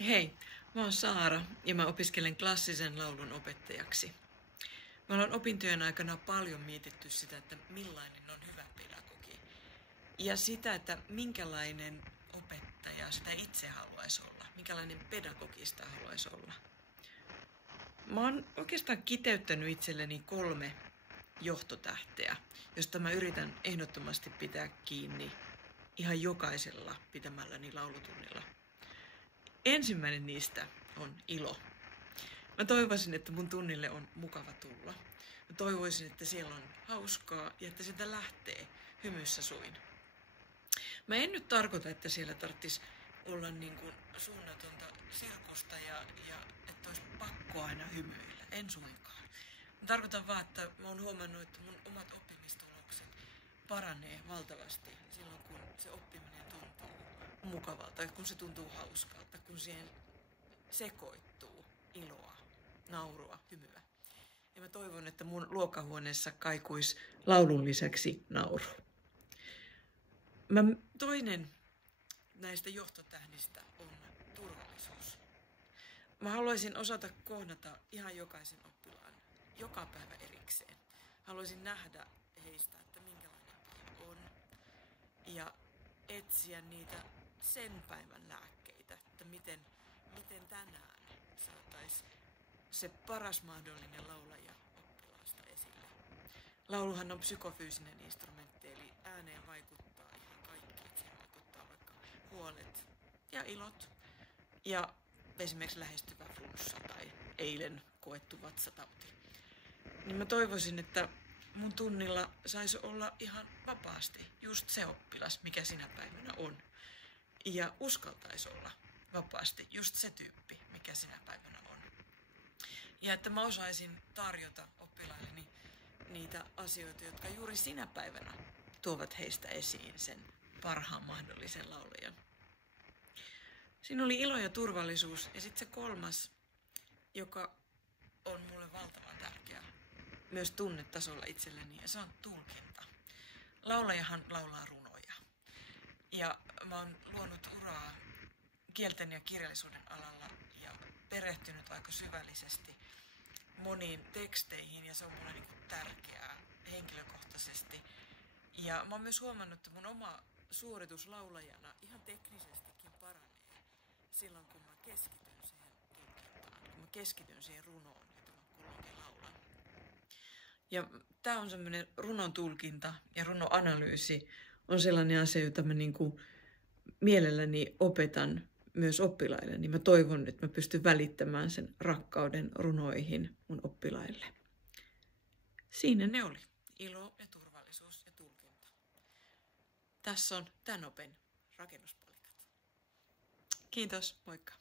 Hei, mä oon Saara ja mä opiskelen klassisen laulun opettajaksi. Me ollaan opintojen aikana paljon mietitty sitä, että millainen on hyvä pedagogi. Ja sitä, että minkälainen opettaja sitä itse haluaisi olla, minkälainen pedagogi sitä haluaisi olla. Mä oon oikeastaan kiteyttänyt itselleni 3 johtotähteä, josta mä yritän ehdottomasti pitää kiinni ihan jokaisella pitämälläni laulutunnilla. Ensimmäinen niistä on ilo. Mä toivoisin, että mun tunnille on mukava tulla. Mä toivoisin, että siellä on hauskaa ja että sitä lähtee hymyssä suin. Mä en nyt tarkoita, että siellä tarvitsisi olla niin kuin suunnatonta sirkusta ja että olisi pakko aina hymyillä. En suinkaan. Mä tarkoitan vaan, että mä oon huomannut, että mun omat oppimistulokset paranee valtavasti silloin, kun se oppiminen tuntuu mukavalta, kun se tuntuu hauskalta, kun siihen sekoittuu iloa, naurua, hymyä. Ja mä toivon, että mun luokkahuoneessa kaikuisi laulun lisäksi nauru. Toinen näistä johtotähdistä on turvallisuus. Mä haluaisin osata kohdata ihan jokaisen oppilaan joka päivä erikseen. Haluaisin nähdä heistä, että minkälainen päivä on ja etsiä niitä sen päivän lääkkeitä, että miten tänään saataisiin se paras mahdollinen laulaja oppilaasta esille. Lauluhan on psykofyysinen instrumentti, eli ääneen vaikuttaa ihan kaikki. Siihen vaikuttaa vaikka huolet ja ilot ja esimerkiksi lähestyvä flunssa tai eilen koettu vatsatauti. Niin mä toivoisin, että mun tunnilla saisi olla ihan vapaasti just se oppilas, mikä sinä päivänä on. Ja uskaltaisi olla vapaasti just se tyyppi, mikä sinä päivänä on. Ja että mä osaisin tarjota oppilailleni niitä asioita, jotka juuri sinä päivänä tuovat heistä esiin sen parhaan mahdollisen laulajan. Siinä oli ilo ja turvallisuus ja sitten se 3, joka on mulle valtavan tärkeä myös tunnetasolla itselleni, ja se on tulkinta. Laulajahan laulaa runoja. Ja mä oon luonut uraa kielten ja kirjallisuuden alalla ja perehtynyt aika syvällisesti moniin teksteihin, ja se on mulle niin kuin tärkeää henkilökohtaisesti. Ja mä oon myös huomannut, että mun oma suoritus laulajana ihan teknisestikin paranee silloin, kun mä keskityn siihen tulkintaan, kun mä keskityn siihen runoon, jota mä kulloinkin laulan. Ja tää on semmoinen runon tulkinta ja runoanalyysi on sellainen asia, jota mä niin kuin mielelläni opetan myös oppilaille, niin mä toivon, että mä pystyn välittämään sen rakkauden runoihin mun oppilaille. Siinä ne oli. Ilo ja turvallisuus ja tulkinta. Tässä on tämän open rakennuspalikat. Kiitos, moikka.